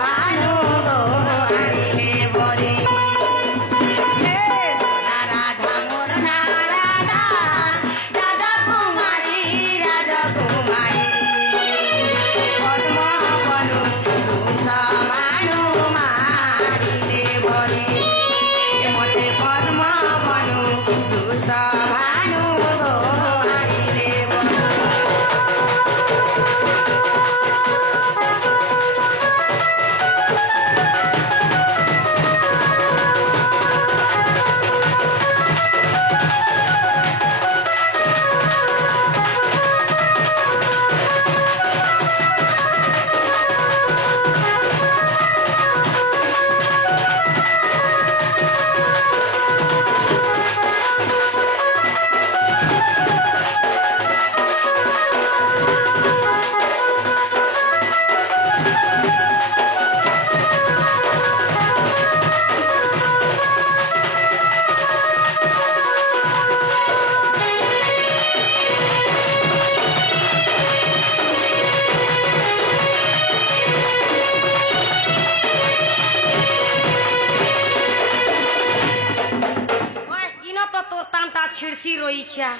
भानु गो आनिले बरे राधा मोर ना राधा राजकुमारी राजकुमारी पद्म बनु तुष भानु मारिले बरे मते पद्म बनु तुष भानु गो आनिले बरे छिड़सी रोई क्या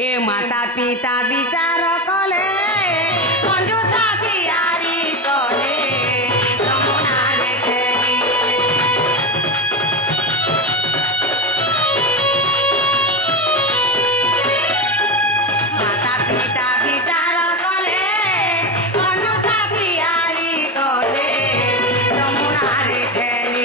ए माता पिता विचार कले मंजू साथी यारी कले यमुना रे छेली माता पिता विचार कले मंजू साथी यारी कले यमुना रे छेली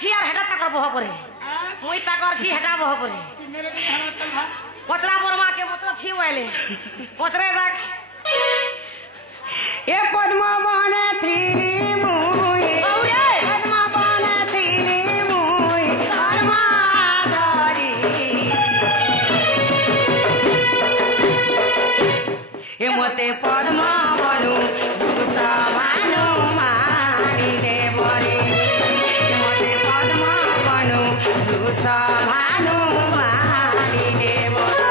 झियार हेटा तकर बह परे मुई तकर झी हेटा बह परे पचरा बरमा के मत छी वाले पचरे राख ए पद्म बने थ्रीली मुई औरे पद्म बने थ्रीली मुई परमादरी ए मते पद्म बनु तुष भानु मारिले बरे तुष भानु मारिले बरे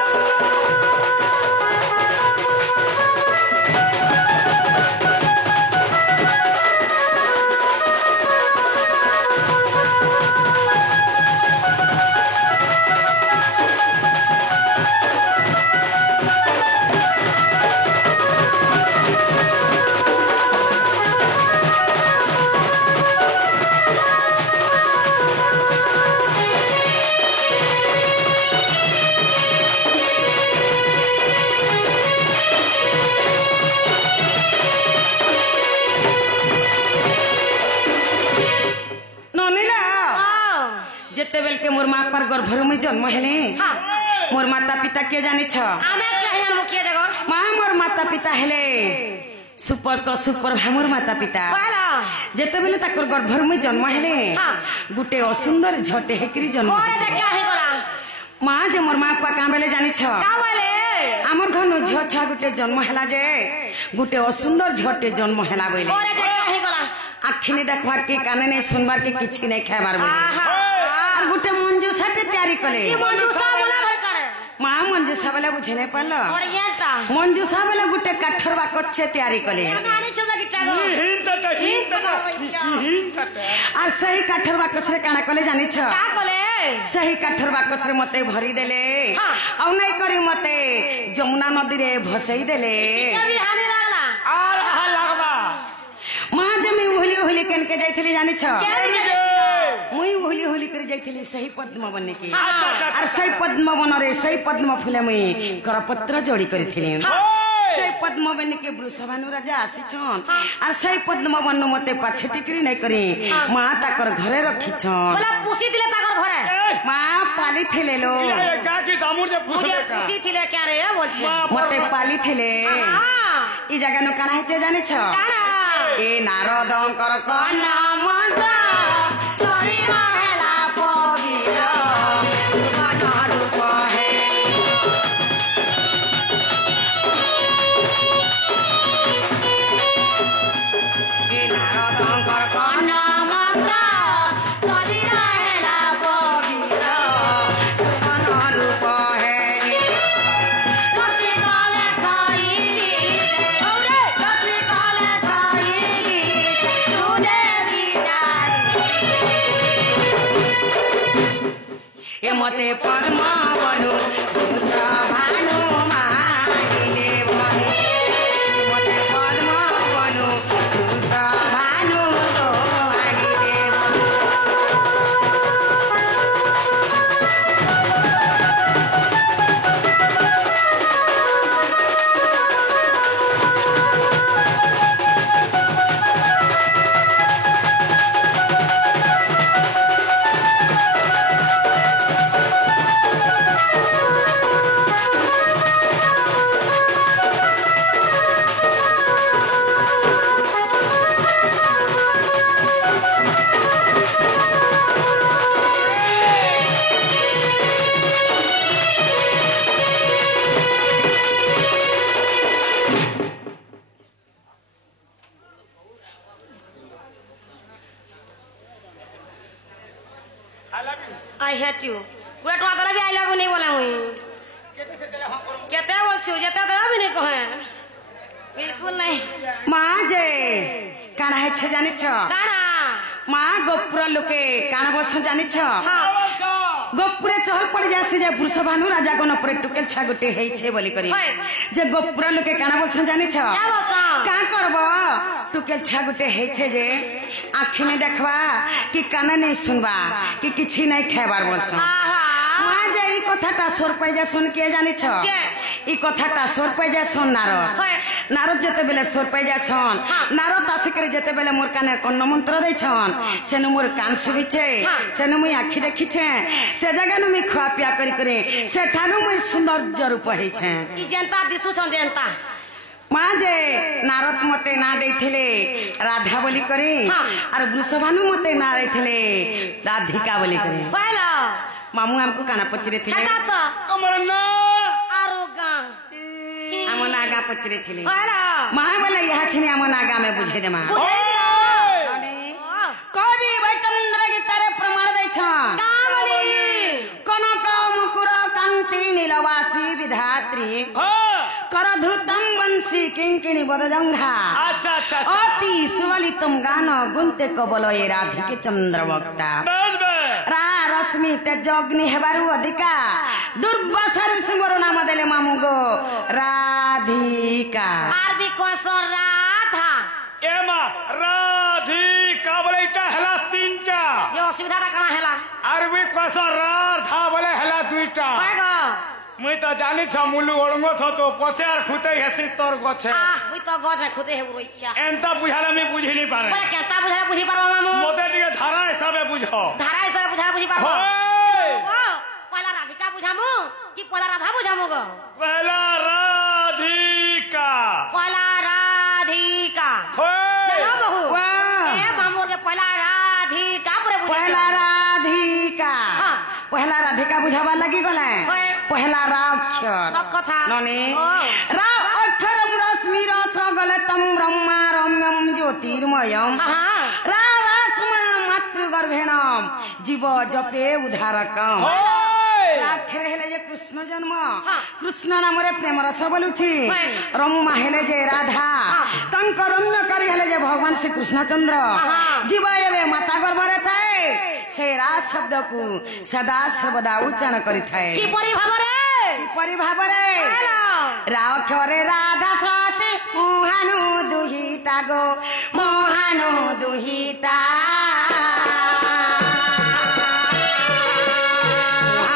जेते बेल के मोर माँ पर गर्भर में जन्म हेले मोर माता पिता के जाने छ माँ मोर माता पिता हेले सुपर को सुपर भाई मोर माता पिता जेते बेले ताकर गर्भर में जन्म हेले गुटे असुंदर झटे हेकरी जन्म माँ जे मोर माँ पा का बेले जाने छ आमर घर नो झ छ गुटे जन्म हेला जे गुटे असुंदर झटे जन्म हेला बोले आखि ने देखबार के काने ने सुनबार के किछि नै खाबार बोले गुटे मंजूसाटे तैयारी कले माँ मंजूसा वाला बुझे नहीं पालो मंजूसा वाला गुटे काठर बाकचे तैयारी कले और सही काठर बाकस रे काना कले जानि छ सही काठर बाकस रे मते भरी देले औ नै करी मते जमुना नदी रे भसई देले माँ जमी उहली उहली केन के जाइथिली जानि छ मुई उहली उहली कर जाइथिली सही पद्म बन के और सही पद्म बन रे सही पद्म फुले मुई करपत्र जोड़ी करिथिली सही पद्म बन के वृषभानु राजा आसी छन और सही पद्म बन मते पाछे टिकरी नै करी माँ ताकर घरे रखी छन बोला पुसी दिले ताकर घरे माँ पाली थिले लो का की दामुर जे पुसी थिले क्या रे बोलछि मते पाली थिले ई जगह नु काना हेचे जाने छ ए नारदंकर कन्या मंत्र शरीर हेला पवित्र सुगन रूप है मते पद्म बनु वृष भानु मानिले महे मते पद्म बनु वृष भानु मानिले I hate you. पूरा टोआ दला भी आई लव नहीं बोला हुई कहते बोलछु जते दला भी नहीं कहे बिल्कुल नहीं माँ जे काना है छे जाने छ काना माँ गोपुर लोके काना बस जाने छ हां गोपुरे चहल पड़ जासी जे पुरुष भानु राजा गन पर टुकेल छा गुटे हेई छे बोली करी जे गोपुर लोके काना बस जाने छ क्या बस का करबो टुकेल छा गुटे हेई छे जे आँखी में देखबा कि काना नहीं सुनबा कि किछि नहीं खाइबार बोलछ आहा माँ जे ई कथाटा सोर पाइ जा सुन के जाने छ ई कथाटा सोर पाइ जा सुन नारद नारद जते बेले सोर पाइ जा सुन नारद आसी करे जते बेले मोर काने कन्न मंत्र दै छन सेनु मोर कान सुबिछे सेनु मुई आखी देखि छे से जगह नु मी खा पिया करी करे से ठानु मुई सुंदर रूप हेइ छे ई जनता दिसु छन जनता माँ जे नारद मते ना देथिले राधा बोली करे और वृषभानु मते ना देथिले राधिका बोली करे हेलो मामू हमको काना पचरे थिले छटा तो कमरना आरोगा हम नागा पचरे थिले हेलो माँ बोले यह छने हम नागा में बुझे दे माँ बुझे दियो कवि वैचंद्र गीतारे प्रमाण दै छन का बोली कनक मुकुर कांति नीलवासी विधात्री करधुतम वंशी किंकिणी बदजंघा अच्छा अच्छा अति सुललितम गान गुंते कबलये राधिके चंद्रवक्ता रा रश्मि तेज अग्नि हेबारु अधिका दुर्वासारु सुमर नाम देले मामु गो राधिका आरबी कोसो राधा एमा राधिका बोले इटा हला तीनटा जे असुविधा रा कना हैला अरबी कोसा राधा बोले हला दुईटा होएगो मुई तो जानी छ मुलु ओळंगो थो तो पछे आर खुतै हेसी तोर गछे मुई तो गज ने खुदे हेबु इच्छा एंता बुझाला मी बुझी नहीं पारे बोले केता बुझा बुझी पारबो मामू मोते टिके धारा हिसाबे बुझो धारा हिसाब बुझा बुझी पारबो होय ओ पहला राधिका बुझामु कि पहला राधा बुझामु गो पहला राधिका पहला राधिका होय ना बहू वाह ए मामू के पहला राधिका पूरे बुझा पहला राधिका पहला राधिका बुझावा लगी गले पहला राक्षर सब कथा नने रा अक्षर रश्मि रस गलतम ब्रह्मा रम्यम ज्योतिर्मयम रावा स्मरण मातृ गर्भेणम जीव जपे उद्धारकम राक्षर हेले जे कृष्ण जन्म कृष्ण नाम रे प्रेम रस बोलुछि रम्मा हेले जे राधा तंक रम्य करी हेले जे भगवान श्री कृष्णचंद्र जीव एबे माता गर्भ रे थाए से रा शब्द को सदा सर्वदा उच्चारण करी थाए की परि भाव रे राक्षरे राधा सती मोहानु दुहिता गो मोहानु दुहिता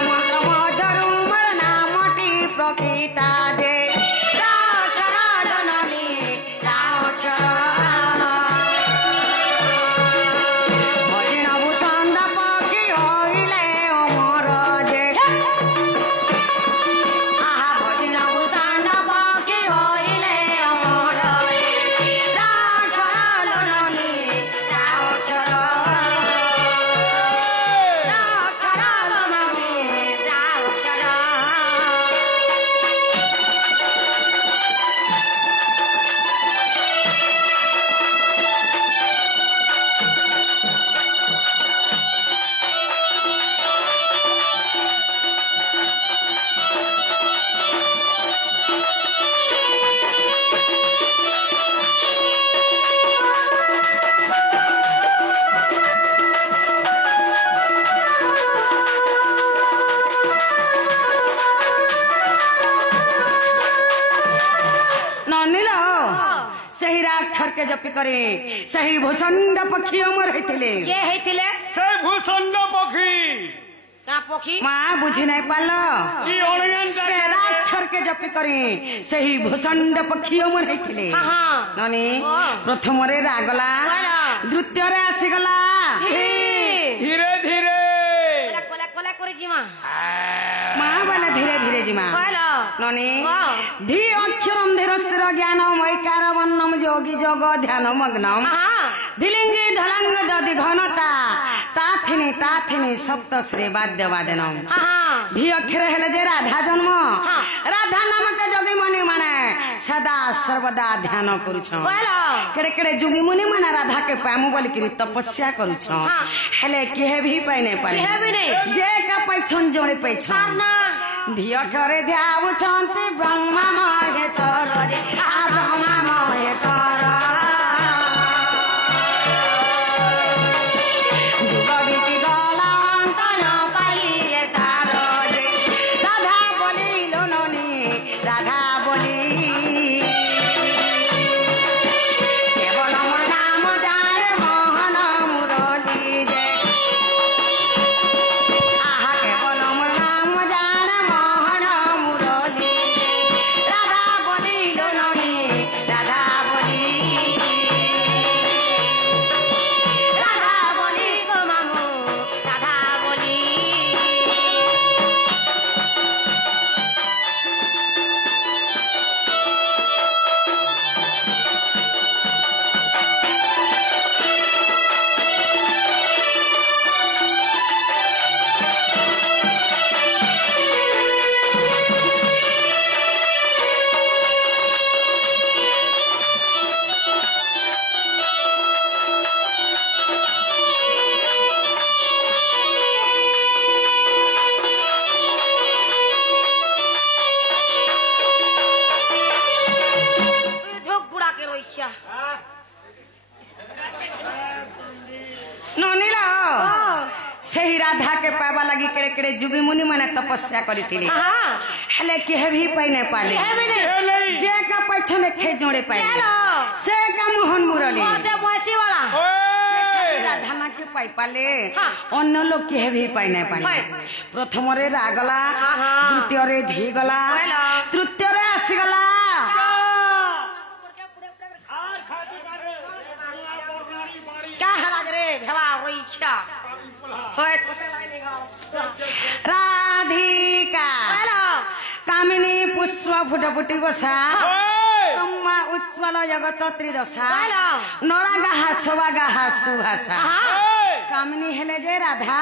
मंत्र मधुर मर नामटी प्रकृता जे राक्षर जननी राक्षर भजन भूषण पक्षी होइले अमर जे आहा भजन भूषण पक्षी होइले अमर राक्षर जननी राक्षर ନନିଲ ସେହି ରାକ୍ଷର କେ ଜପି କରି ସେହି ଭୂଷଣ୍ଡ ପକ୍ଷୀ ଅମର ହେଇଥିଲେ। କିଏ ହେଇଥିଲେ? ସେ ଭୂଷଣ୍ଡ ପକ୍ଷୀ କା ପକ୍ଷୀ? ମା ବୁଝି ନାଇଁ ପାରିଲ କି ଅଳିଆନ ସେ ରାକ୍ଷର କେ ଜପି କରି ସେହି ଭୂଷଣ୍ଡ ପକ୍ଷୀ ଅମର ହେଇଥିଲେ। ନନି ପ୍ରଥମରେ ରାଗଲା ଦ୍ୱିତୀୟରେ ଆସିଗଲା ଧୀରେ ଧୀରେ କଲା করে জিমা মা বলে ধীরে ধীরে জিমা ননি ধি অক্ষরম ধীরস্থির জ্ঞান মৈকার বন্নম যোগী যোগ ধ্যান মগ্নম ধিলিঙ্গি ধলাঙ্গ দধি ঘনতা তাথিনি সপ্ত শ্রী বাদ্য বাদনম ধি অক্ষর হেলে যে রাধা জন্ম রাধা নামক যোগী মুনি মানে সদা সর্বদা ধ্যান করুছ কেড়ে কেড়ে যোগী মুনি মানে রাধা के पामु बोल कि तपस्या करूछ हेले केहे भी पाइ नै पाले जे का पैछन जोड़े पैछन धियो करे ध्याउछन्ति ब्रह्मा महेश्वर रे आ ब्रह्मा महेश्वर जुगबिति गलान्त न पाइले तार रे राधा बोलिलो ननी राधा बोली केवल मोर नाम जाने मोहन मुरली जे आहा केवल मोर नाम जाने मोहन मुरली राधा बोलिलो ननी राधा बोली गो मामू राधा बोली ঢোক গুড়া কে রইছা ननिल ସେହି ରାଧା के पावा लगी केड़े केड़े जुगी मुनि माने तपस्या करिथिले हेले केहे भी पाइ नै पाले जे का पैछने खे जोड़े पाइले से का मोहन मुरली से बसी वाला राधा ना के पाइ पाले अन्य लोग केहे भी पाइ नै पाले प्रथम रे रागला द्वितीय रे धी गला तृतीय रे आसी गला क्या हलाज रे भेवा रइछा होय राधिका हेलो कामिनी पुष्प फुटफुटी बसा ब्रह्मा उज्ज्वल जगत त्रिदशा नरागाहा शोभागाहा सुभाषा कामिनी हेले जे राधा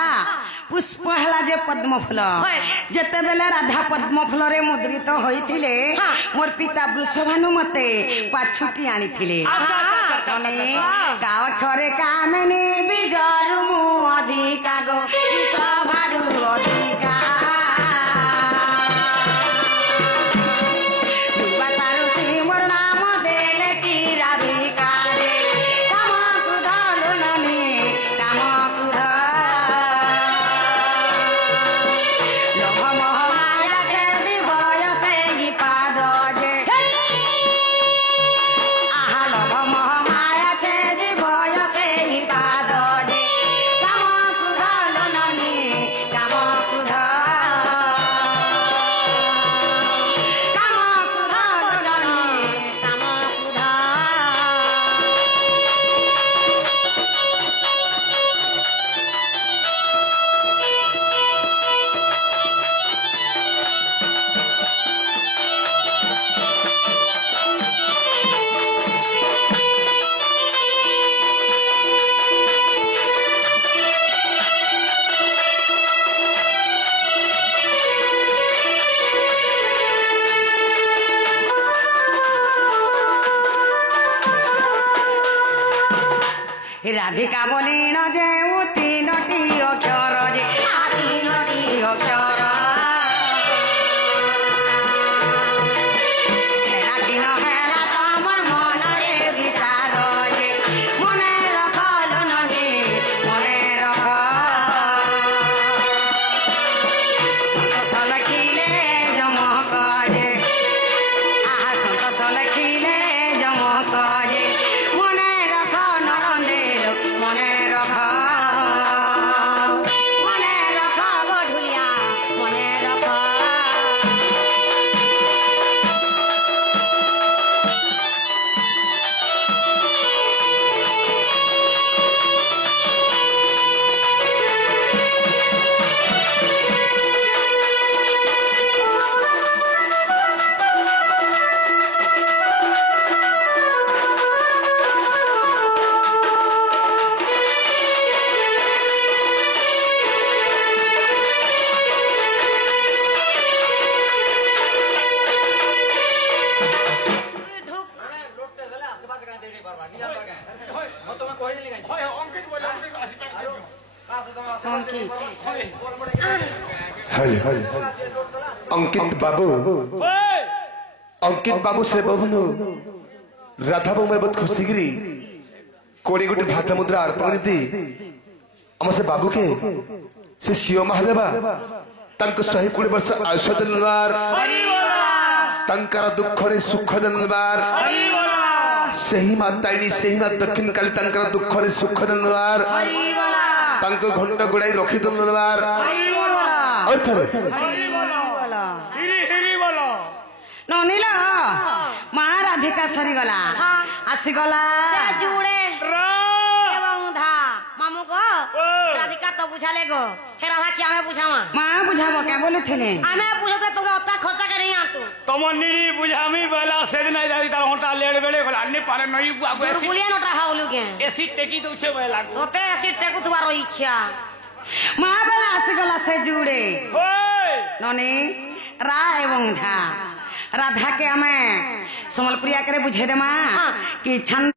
पुष्प हेला जे पद्म फूल जेते बेले राधा पद्म फूल रे मुद्रित होइथिले मोर पिता वृषभानु मते पाछुटी आनिथिले गाव खरे कामिनी बिजरु मु अधिका गो सभारु अधिका राधिका बोली न जे तीनटी अक्षर जे तीनटी अक्षर तीन हेला तमर मन रे विचार जे मने रखल ननी मने रख संतोष लखिले जमक जे आहा संतोष লেখিলে জমক যে মনে রাখ ননদের মনে রাখ মনে রাখ গো ঢুলিয়া মনে রাখ अंकित बाबू अंकित बाबू से बहुनु राधा बाबू मैं बहुत खुशी गिरी कोड़ी गोटे भात मुद्रा अर्पण दी आम से बाबू के से शिव महादेवा तंक 120 वर्ष आयुष देनबार तंकर दुख रे सुख देनबार सही माताइनी सही मात दक्षिण काली तंकर दुख रे सुख देनबार तंक घंटा गुड़ाई रखी देनबार और थरे ननिल मा राधिका सरीगला आसीगला से जुड़े एवं धा मामू को राधिका तो बुझाले गो हे राधा क्या मैं बुझावा माँ बुझाबो क्या बोले थे हमें बुझते तुमके उतना खर्चा के नहीं आतू तमनी बुझामी बेला से नहीं जाई तार होटा लेड़ बेले गला अन्ने पारे नहीं बुआगो बुलिया नोटा हाउलु के एसी टेकी दउछे बेला तोते एसिड टेकु तुबारो इच्छा माँ बेला आसीगला से जुड़े ओए ननी रा एवं धा राधा के हमें समलप्रिया करे बुझे दे माँ कि छंद